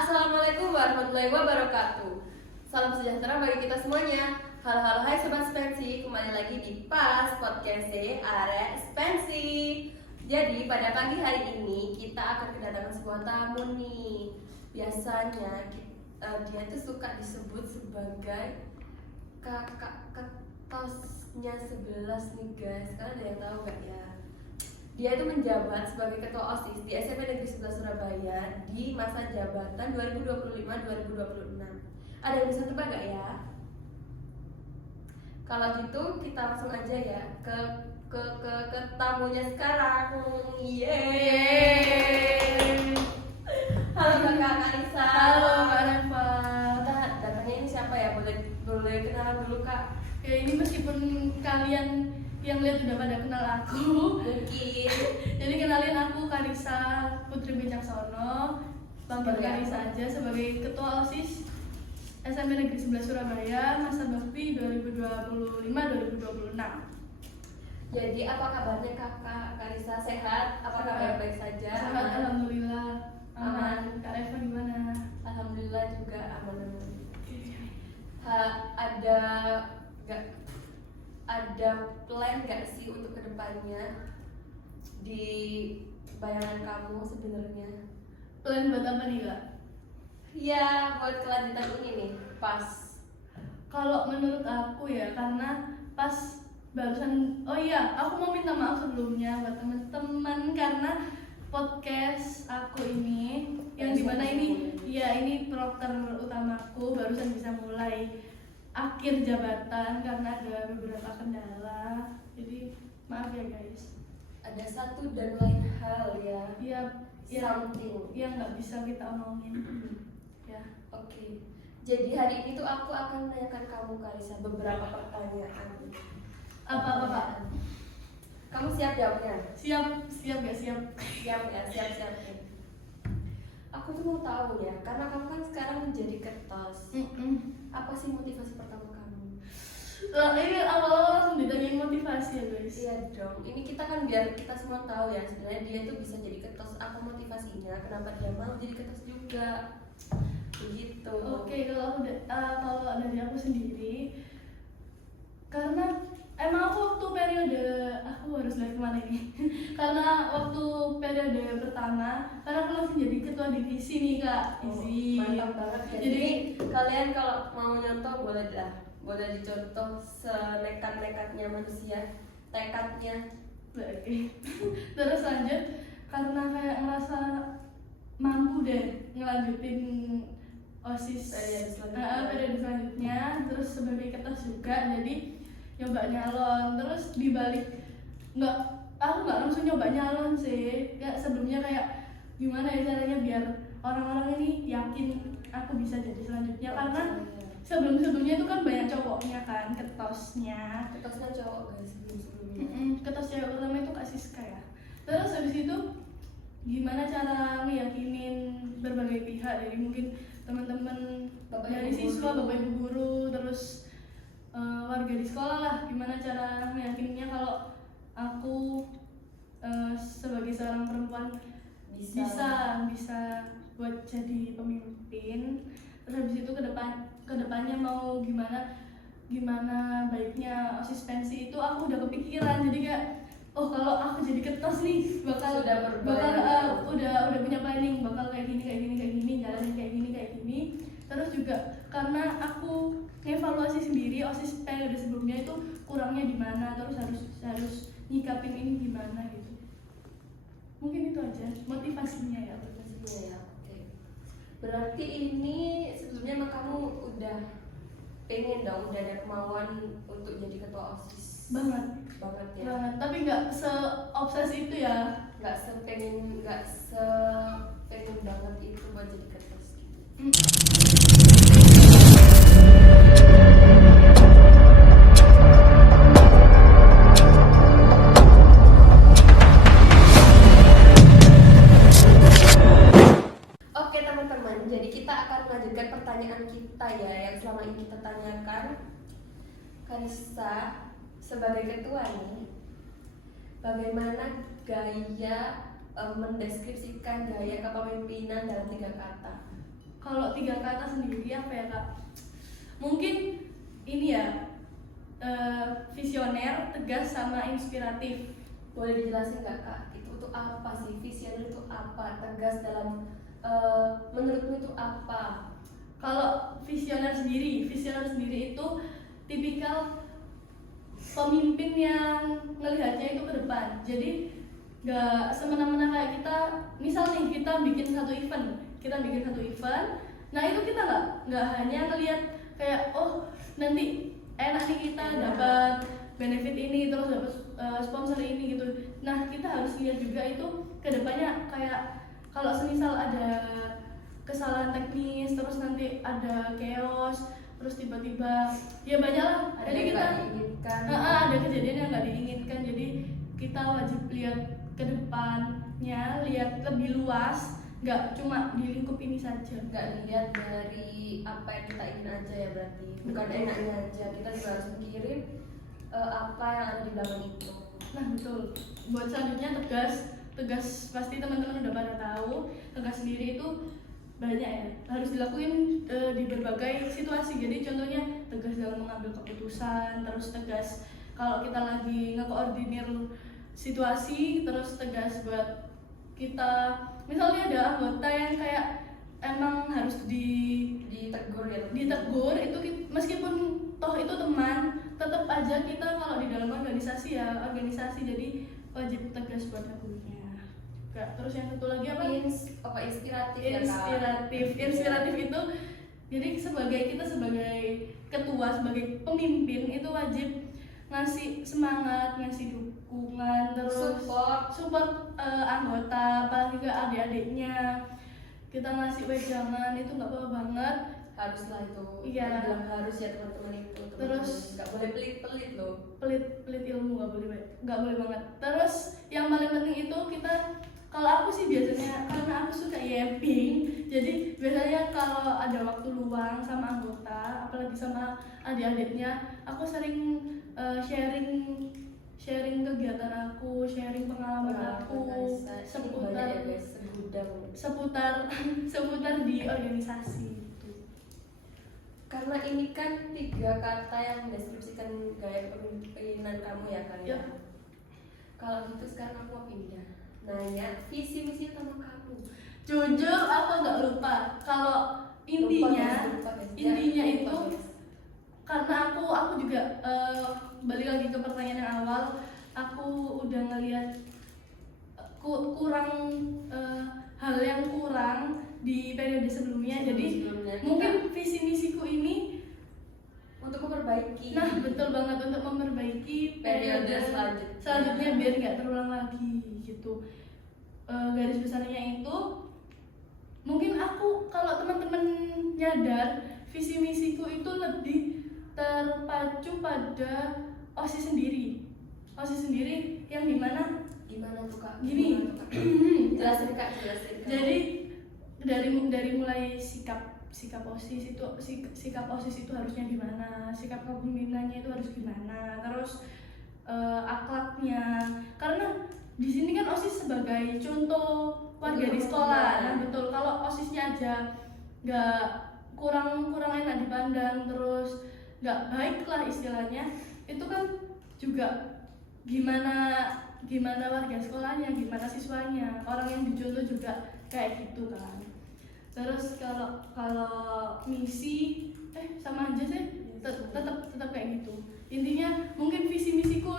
Assalamualaikum warahmatullahi wabarakatuh. Salam sejahtera bagi kita semuanya. Halo hai sobat Spensi, kembali lagi di Pas Podcast Are Spensi. Jadi pada pagi hari ini kita akan kedatangan sebuah tamu nih. Biasanya dia tuh suka disebut sebagai kakak ketosnya 11 nih guys. Kalian ada yang tahu gak ya? Dia itu menjabat sebagai ketua OSIS di SMP Negeri 11 Surabaya di masa jabatan 2025-2026. Ada yang bisa tebak gak ya? Kalau gitu kita langsung aja ya ke tamunya sekarang. Yeay. Halo Kakak Anissa. Halo Kak Reva. Kita datangnya ini siapa ya? Boleh kenalan dulu Kak. Ya ini meskipun kalian yang lihat udah pada kenal aku, Mungkin. jadi kenalin aku Karissa Putri Bijaksono, panggil Karissa aja sebagai ketua OSIS SMP Negeri 11 Surabaya masa bakti 2025-2026. Jadi apa kabarnya Kakak Karissa, sehat? Apakah baik-baik saja? Sehat, alhamdulillah. Aman. Kak Reva gimana? Alhamdulillah juga aman. Ada plan gak sih untuk kedepannya di bayangan kamu sebenarnya? Plan buat apa nih Kak? Ya buat kelanjutan ini nih, pas. Kalau menurut aku ya, karena pas barusan, oh iya, aku mau minta maaf sebelumnya buat teman-teman karena podcast aku ini yang dimana ini, ya ini proker utamaku barusan bisa mulai akhir jabatan karena ada beberapa kendala, jadi maaf ya guys. Ada satu dan lain hal ya. Ya, Something yang nggak bisa kita omongin. Ya. Oke. Jadi hari ini tuh aku akan menanyakan kamu Karissa beberapa pertanyaan. Apa Kak? Kamu siap jawabnya? Siap gak siap? Siap ya, siap. Aku tuh mau tahu ya, karena kamu kan sekarang menjadi ketos. Apa sih motivasi pertama kamu? Ini awal-awal langsung ditanyain motivasi ya guys. Iya dong, ini kita kan biar kita semua tahu ya sebenarnya dia tuh bisa jadi ketos, apa motivasinya, kenapa dia mau jadi ketos juga. Begitu. Oke, kalau dari aku sendiri, karena emang aku waktu periode, aku harus dari kemana ini? Karena waktu periode pertama, karena aku langsung jadi ketua divisi nih Kak. Mantap banget ya. Jadi kalian kalau mau nyontoh boleh dicontoh senekat-nekatnya manusia, tekadnya. Terus lanjut, karena kayak ngerasa mampu deh ngelanjutin OSIS periode selanjutnya, terus sebagai ketua juga, jadi nyoba nyalon. Terus dibalik aku nggak langsung nyoba nyalon sih, ya sebelumnya kayak gimana ya caranya biar orang-orang ini yakin aku bisa jadi selanjutnya, karena sebelumnya itu kan banyak cowoknya kan ketosnya cowok guys sebelumnya. Ketos cewek pertama itu Kak Siska ya. Terus habis itu gimana cara ngeyakinin berbagai pihak, jadi mungkin teman-teman dari siswa, bapak ibu guru, terus warga di sekolah lah, gimana cara meyakinnya kalau aku sebagai seorang perempuan bisa buat jadi pemimpin. Terus habis itu kedepannya mau gimana baiknya OSIS Pensi itu aku udah kepikiran, jadi kayak kalau aku jadi ketos nih bakal udah punya planning, bakal kayak gini jalanin kayak gini. Terus juga karena aku evaluasi sendiri OSIS periode sebelumnya itu kurangnya di mana, terus harus nyikapin ini gimana gitu. Mungkin itu aja motivasinya ya. Oke. Berarti ini sebelumnya emang kamu udah pengen dong, udah ada kemauan untuk jadi ketua OSIS banget ya. Banget, tapi nggak seobsesi itu ya. Nggak sepengen banget itu buat jadi ketos gitu. Oke teman-teman, jadi kita akan melanjutkan pertanyaan kita ya yang selama ini kita tanyakan. Karissa sebagai ketua nih, bagaimana gaya mendeskripsikan gaya kepemimpinan dalam 3 kata? kalau 3 kata sendiri apa ya kak? Mungkin ini ya, visioner, tegas, sama inspiratif. Boleh dijelasin nggak kak? Itu tuh apa sih? Visioner itu apa? Tegas dalam menurutmu itu apa? Kalau visioner sendiri itu tipikal pemimpin yang ngelihatnya itu ke depan. Jadi nggak semena-mena kayak kita, misal nih kita bikin satu event, nah itu kita nggak hanya ngelihat kayak oh nanti enak nih kita dapat benefit ini terus dapat sponsor ini gitu. Nah kita harus lihat juga itu kedepannya, kayak kalau semisal ada kesalahan teknis terus nanti ada chaos terus tiba-tiba ya banyak lah. Jadi kita ada kejadian yang nggak diinginkan, jadi kita wajib lihat ke depannya, lihat lebih luas, nggak cuma di lingkup ini saja. Nggak lihat dari apa yang kita ingin aja ya, berarti bukan enaknya aja, kita juga harus mikirin apa yang ada di belakang itu. Nah betul. Buat selanjutnya tegas pasti teman-teman udah pada tahu. Tegas sendiri itu banyak ya, harus dilakuin di berbagai situasi. Jadi contohnya tegas dalam mengambil keputusan, terus tegas kalau kita lagi ngekoordinir situasi, terus tegas buat kita misalnya ada anggota yang kayak emang harus ditegur itu meskipun toh itu teman, tetap aja kita kalau di dalam organisasi jadi wajib tegas buat negurnya. Terus yang satu lagi apa? Inspiratif itu jadi kita sebagai ketua, sebagai pemimpin itu wajib ngasih semangat, ngasih dukungan, terus support anggota, apalagi ke adik-adiknya. Kita ngasih wejangan itu nggak apa-apa banget. Haruslah itu. Iya. Harus ya teman-teman itu. Terus nggak boleh pelit-pelit loh. Pelit ilmu nggak boleh banget. Terus yang paling penting itu kita, kalau aku sih biasanya karena aku suka yapping, jadi biasanya kalau ada waktu luang sama anggota, apalagi sama adik-adiknya, aku sering sharing kegiatan aku, sharing pengalaman aku seputar di organisasi itu. Karena ini kan 3 kata yang mendeskripsikan gaya kepemimpinan kamu ya kan ya. Kalau gitu sekarang aku mau pindah nanya visi misi utama kamu. Jujur aku nggak lupa. Kalau intinya itu karena aku juga balik lagi ke pertanyaan yang awal, aku udah ngelihat kurang hal yang kurang di periode sebelumnya. Jadi mungkin visi misiku ini untuk memperbaiki. Nah betul banget, untuk memperbaiki periode selanjutnya biar nggak terulang lagi gitu. Garis besarnya itu mungkin aku, kalau teman-teman nyadar, visi misiku itu lebih terpacu pada OSIS sendiri yang gimana tuh kak? Gini. Jelasin kak. Jadi dari mulai sikap OSIS itu harusnya gimana, sikap kepemimpinannya itu harus gimana, terus akhlaknya, karena di sini kan OSIS sebagai contoh warga di sekolah. Nah betul, kalau OSISnya aja nggak kurang enak dipandang, terus nggak baik lah istilahnya, itu kan juga gimana warga sekolahnya, gimana siswanya, orang yang dicontoh juga kayak gitu kan. Terus kalau misi sama aja sih, tetap kayak gitu. Intinya mungkin visi misiku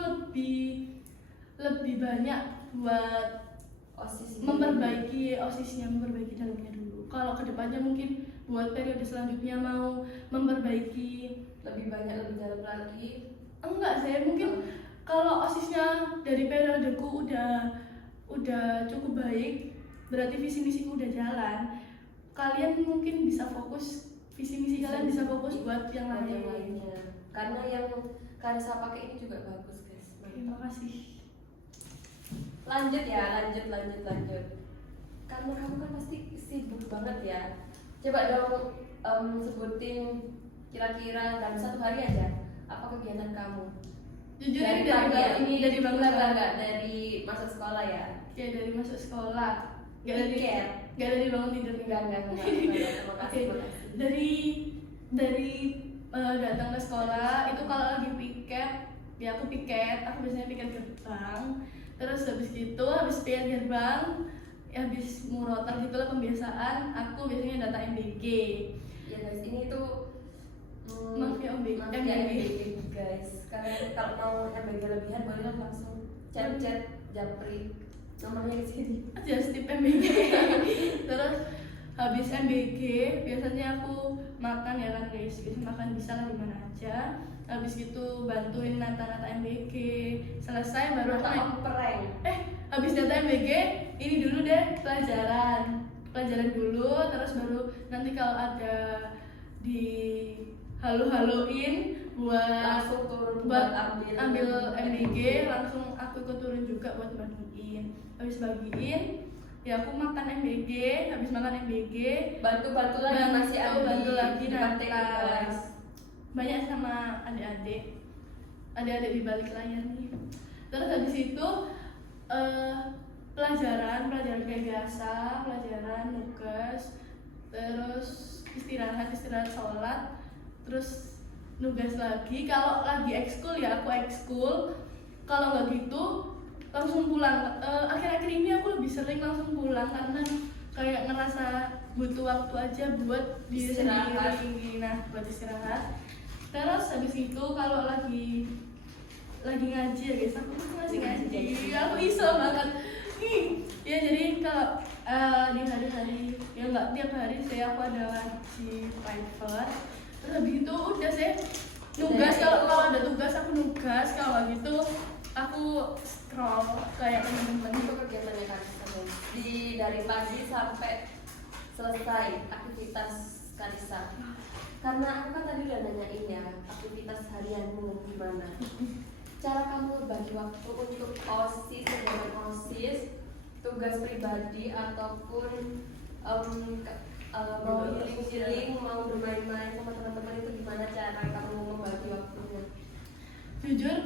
lebih banyak buat OSIS, memperbaiki OSISnya, memperbaiki dalamnya dulu. Kalau kedepannya mungkin buat periode selanjutnya mau memperbaiki lebih dalam lagi. Enggak, saya mungkin kalau OSISnya dari periodeku udah cukup baik, berarti visi misiku udah jalan. Kalian mungkin bisa fokus, visi misi kalian bisa fokus buat yang lainnya. Karena yang Karisa pakai ini juga bagus guys. Terima kasih. Lanjut. Karena kamu kan pasti sibuk banget ya. Coba dong sebutin kira-kira dalam 1 hari aja apa kegiatan kamu. Jujur dari masuk sekolah ya. Ya dari masuk sekolah. Gak dari Nggak dari bangun tidur. Enggak. Terima kasih, Oke. Dari datang ke sekolah itu kalau lagi piket, ya aku biasanya piket gerbang. Terus habis piket gerbang, ya habis murotal gitulah pembiasaan, aku biasanya data MBG. Ya guys, ini tuh Mafia MBG. Guys. Kalian kalau mau MBG lebihan boleh langsung chat Japri. Nomornya di sini. Just tip MBG. Terus habis MBG biasanya aku makan ya kan guys, biasanya makan bisa lah di mana aja. Habis gitu bantuin nata MBG, selesai baru aku pereng. Habis data MBG ini dulu deh pelajaran dulu, terus baru nanti kalau ada di halu-haluin langsung turun buat ambil MBG, langsung aku ikut turun juga buat bagiin. Habis bagiin ya aku makan MBG, habis makan MBG bantu lagi masih lagi nanti guys. Banyak sama adik-adik di balik layar nih. Terus habis itu pelajaran kayak biasa, pelajaran nugas, terus istirahat sholat, terus nugas lagi. Kalau lagi ekskul ya aku ekskul, kalau nggak gitu langsung pulang. Akhir-akhir ini aku lebih sering langsung pulang karena kayak ngerasa butuh waktu aja buat diri sendiri. Nah, buat istirahat. Terus habis itu kalau lagi ngaji ya guys, aku masih ngaji, aku iso banget. Ya jadi kalau di hari-hari ya nggak tiap hari sih aku ada ngaji private. Terus habis itu udah sih nugas, kalau ada tugas aku nugas, kalau gitu aku scroll kayak teman-teman. Itu kegiatannya kan dari pagi sampai selesai aktivitas Karisa. Karena aku kan tadi udah nanyain ya aktivitas harianmu gimana. Cara kamu bagi waktu untuk OSIS, kegiatan OSIS, tugas pribadi ataupun mau healing, mau bermain-main sama teman-teman, itu gimana cara kamu membagi waktunya? Jujur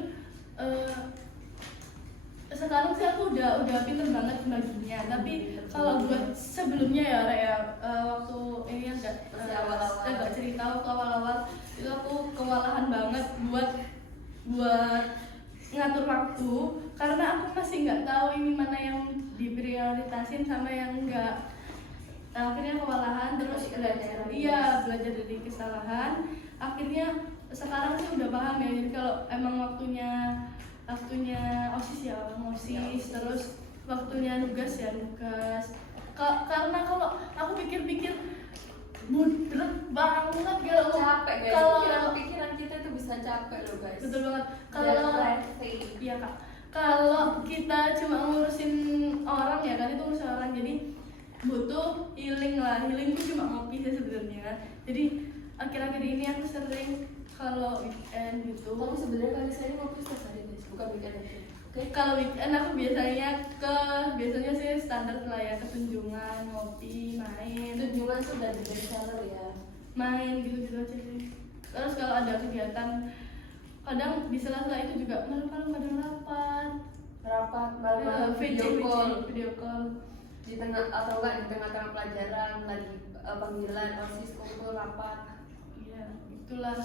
sekarang sih aku udah pinter banget baginya, tapi kalau buat sebelumnya ya waktu ini agak cerita waktu awal-awal itu aku kewalahan banget buat ngatur waktu, karena aku masih nggak tahu ini mana yang diprioritasin sama yang enggak. Akhirnya kewalahan, terus belajar dari kesalahan. Akhirnya sekarang sih udah paham ya, jadi kalau emang waktunya OSIS ya OSIS, terus waktunya nugas ya nugas. Karena kalau aku pikir-pikir mudret banget kalau capek guys, pikiran kita itu bisa capek loh guys. Betul banget. Iya kak, kalau kita cuma ngurusin orang ya kan, itu ngurusin orang, jadi butuh healing itu cuma ngopi sih sebenarnya. Jadi akhir-akhir ini aku sering kalau weekend gitu. Tapi sebenarnya kali saya ngopi setiap hari guys, bukan weekend aja. Kalau weekend aku biasanya sih standar lah ya, ke Tunjungan, ngopi, main. Tunjungan tuh dari bestseller ya. Main gitu-gitu aja sih. Terus kalau ada kegiatan, kadang di sela-sela itu juga malam-malam ada rapat, video call. Di tengah atau enggak di tengah-tengah pelajaran lagi panggilan OSIS kumpul rapat. Iya, itulah.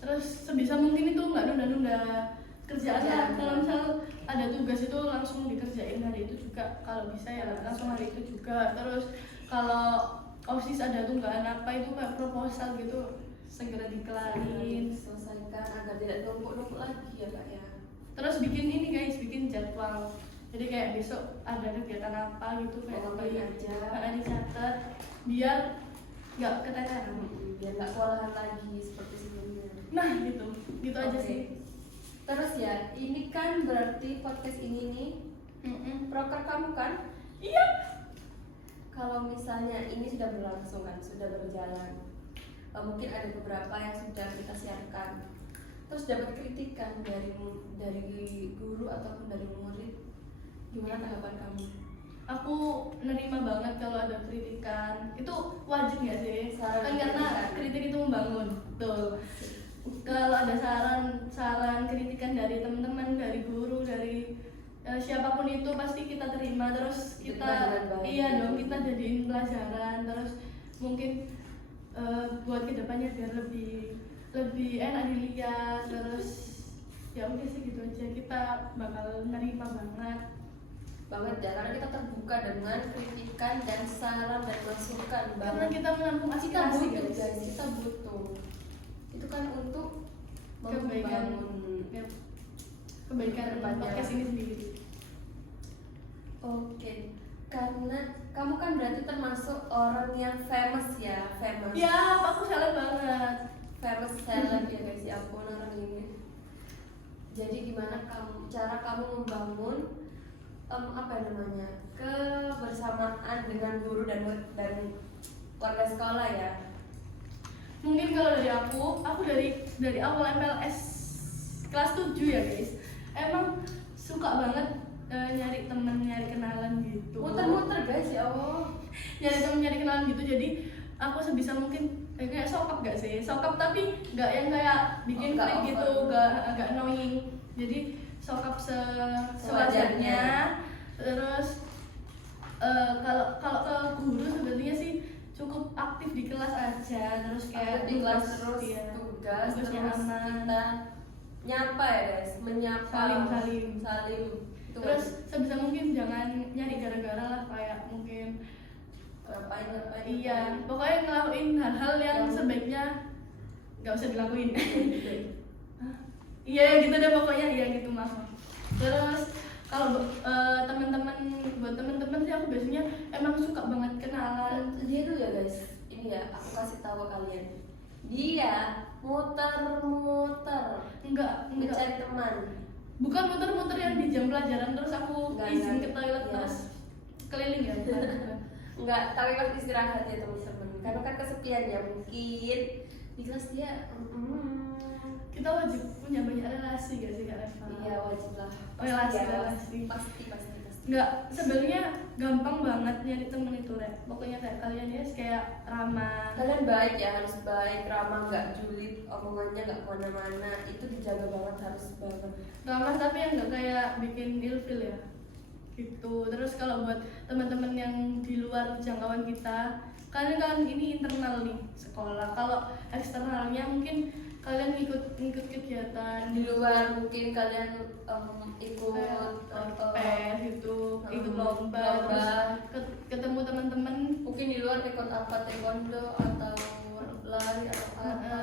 Terus sebisa mungkin itu nggak nunda-nunda kerjaan lah. Kalau misal ada tugas itu langsung dikerjain hari itu juga, kalau bisa ya langsung hari itu juga. Terus kalau OSIS ada tunggakan apa itu kayak proposal gitu, segera dikelarin, selesaikan agar tidak numpuk lagi ya kak ya. Terus bikin jadwal. Jadi kayak besok ada kegiatan apa gitu, kayak dicatat biar nggak keteteran, biar nggak kewalahan lagi seperti sebelumnya. Nah gitu aja sih. Terus ya, ini kan berarti podcast ini nih proker kamu kan? Iya. Kalau misalnya ini sudah berlangsung kan, sudah berjalan, mungkin ada beberapa yang sudah kita siarkan, terus dapat kritikan dari guru ataupun dari murid, gimana tanggapan kamu? Aku nerima banget kalau ada kritikan, itu wajib nggak sih? Kan karena kritik itu membangun, betul. Kalau ada saran kritikan dari teman-teman, dari guru, dari siapapun itu pasti kita terima, terus kita Terima dengan baik. iya dong, kita jadiin pelajaran, terus mungkin buat kedepannya biar lebih enak dilihat, terus ya udah sih gitu aja, kita bakal nerima banget ya, karena kita terbuka dengan kritikan dan saran dan masukan karena banget. kita menampung Kita aspirasi butuh guys. guys, kita butuh itu kan untuk Kebaikan. membangun. Ya, kebaikan Kedepannya. podcast ini sendiri. Oke, karena kamu kan berarti termasuk orang yang famous ya, famous Ya, aku salah banget. famous seleb ya guys, ya ampun orang ini. Jadi gimana cara kamu membangun apa namanya, kebersamaan dengan guru dan warga sekolah ya? Mungkin kalau dari aku dari awal MPLS kelas 7 ya guys, emang suka banget nyari temen, nyari kenalan gitu. Muter-muter guys, ya Allah. Nyari temen, nyari kenalan gitu. Jadi aku sebisa mungkin kayak sokap gak sih? Sokap tapi gak yang kayak bikin Nggak klik gitu, over. gak annoying. Jadi sokap Sewajarnya. sewajarnya. Terus kalau ke guru sebenarnya sih cukup aktif di kelas aja, terus kayak Di kelas tugas, terus iya. tugas Tugasnya terus aman. kita nyapa ya guys, menyapa Salim. Itu Terus sebisa mungkin jangan nyari gara-gara lah, kayak mungkin ngapain iya, pokoknya ngelakuin hal-hal yang sebaiknya nggak usah dilakuin. Hah? Iya gitu deh pokoknya, iya gitu maaf. Terus kalau teman-teman, buat teman-teman sih aku biasanya emang suka banget kenalan. dia tuh ya guys, ini ya aku kasih tahu kalian, dia muter-muter Enggak, mencari teman. bukan muter-muter yang di jam pelajaran terus aku Enggak, izin enggak. ke toilet Iya. terus keliling ya. Enggak, tapi pas istirahat ya teman-teman, karena kan kesepian ya mungkin di kelas dia. Kita wajib punya banyak relasi gak sih Kak Reva? Iya wajib lah. Relasi. Pasti. Enggak, sebenarnya gampang banget nyari temen itu Rek. Pokoknya kayak kalian ya kayak ramah. Kalian baik ya, harus baik, ramah, nggak julid, omongannya nggak kemana-mana, itu dijaga banget, harus banget. Ramah tapi yang nggak kayak bikin ilfil ya gitu. Terus kalau buat teman-teman yang di luar jangkauan kita, kalian kan ini internal nih sekolah. Kalau eksternalnya mungkin kalian ikut kegiatan Di luar mungkin kalian ikut PES gitu, ikut lomba, terus ketemu teman-teman. mungkin di luar ikut apa, taekwondo atau lari atau apa,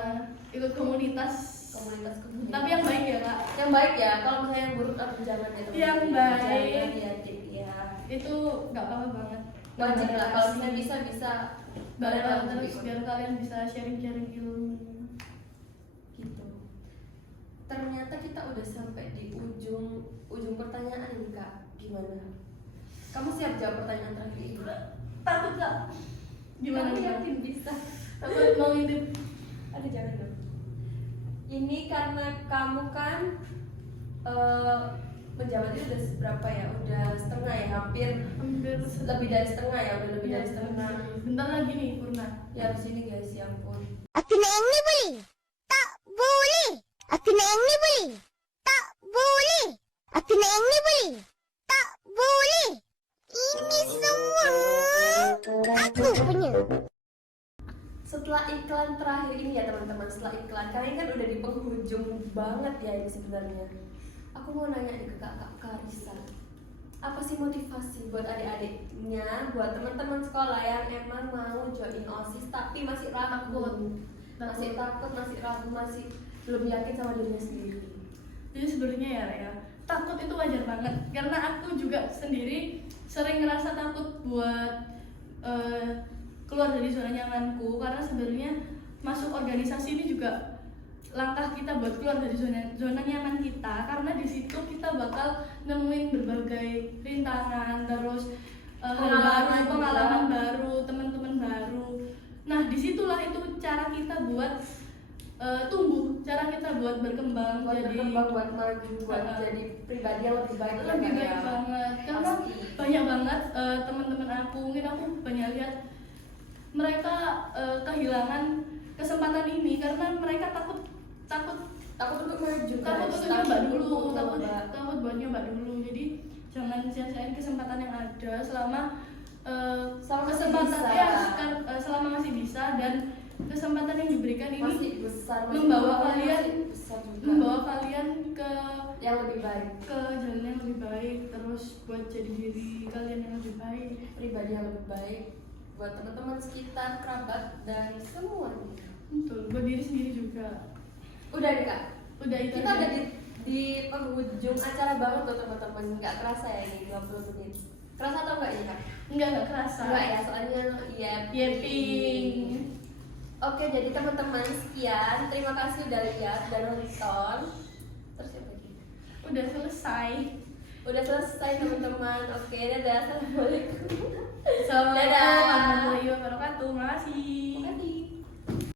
ikut komunitas. komunitas. Tapi yang baik ya Kak. Yang baik ya, kalau misalnya yang buruk aku jangan ya teman-teman. Yang baik. Jangan diadik ya. Itu nggak apa-apa banget. Wajib lah, kalau misalnya bisa bareng bareng terus ikut. biar kalian bisa sharing-sharing ilmu. Gitu. Ternyata kita udah sampai di ujung pertanyaan nih Kak. Gimana? Kamu siap jawab pertanyaan terakhir ini? Takut Kak. Gimana Kamu nih? yakin bisa? Takut mau ngintip. Aduh jangan dong. Ini karena kamu kan menjabat itu udah berapa ya? Udah setengah ya, hampir lebih dari setengah ya, udah lebih Iya, dari setengah. Bentar lagi nih Purna. Ya abis ini guys, ya ampun. Aku na yang ni boleh? Tak boleh. Aku na yang ni boleh? Tak boleh. Aku na yang ni boleh? Tak boleh. Ini semua aku punya. Setelah iklan terakhir ini ya teman-teman, setelah iklan, kalian kan udah di penghujung banget ya ini sebenarnya. Aku mau nanya nih ke Kak Karissa, apa sih motivasi buat adik-adiknya, buat teman-teman sekolah yang emang mau join OSIS tapi masih ragu, masih takut, masih ragu, masih belum yakin sama dirinya sendiri? Jadi sebenarnya ya, takut itu wajar banget karena aku juga sendiri sering ngerasa takut buat keluar dari zona nyamanku, karena sebenarnya masuk organisasi ini juga langkah kita buat keluar dari zona nyaman kita, karena di situ kita bakal nemuin berbagai rintangan, terus pengalaman baru, teman-teman baru. Nah disitulah itu cara kita buat tumbuh, cara kita buat berkembang, Buat berkembang, buat maju, buat jadi pribadi yang lebih baik. lebih baik banget. Karena Pasti. banyak banget teman-teman aku, mungkin aku banyak lihat mereka kehilangan kesempatan ini karena mereka takut untuk maju, takut guys. untuk nyoba dulu, untuk nyoba. takut buat nyoba dulu. Jadi jangan sia-siain kesempatan yang ada selama Selama masih kesempatan bisa. ya selama masih bisa, dan kesempatan yang diberikan ini Masih besar, masih membawa peluangnya kalian masih besar juga. membawa kalian ke Yang lebih baik, jalan yang lebih baik, terus buat jadi diri kalian yang lebih baik. pribadi yang lebih baik buat teman-teman sekitar, kerabat, dan semuanya. Betul, buat diri sendiri juga. Udah nih kak, Udah itu kita aja. udah di penghujung acara banget tuh teman-teman. Nggak kerasa ya ini 20 menit. Kerasa atau enggak ya kak? Enggak kerasa. Enggak ya, soalnya Yeping. Oke, jadi teman-teman sekian. Terima kasih udah lihat dan nonton. Terus apa lagi? Udah selesai. Udah selesai teman-teman. Oke, dadah. Assalamualaikum. Assalamualaikum Dadah. warahmatullahi wabarakatuh. Makasih. Makasih.